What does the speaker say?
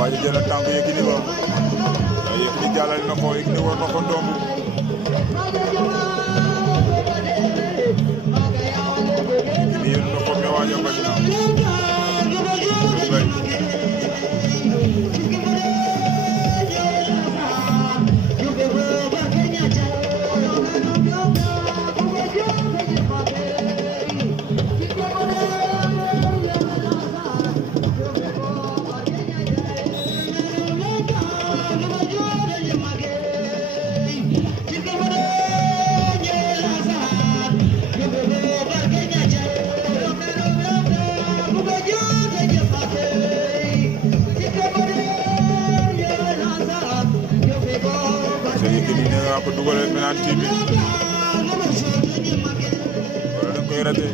waaye jëlal tànk Yékini ba Yékini jàllale na ko Yékini war na ko ndombu Yékini yéen na ko mais waaye bañ na Yékini nee naa ko dugalal penalty bi wala da nga koy raté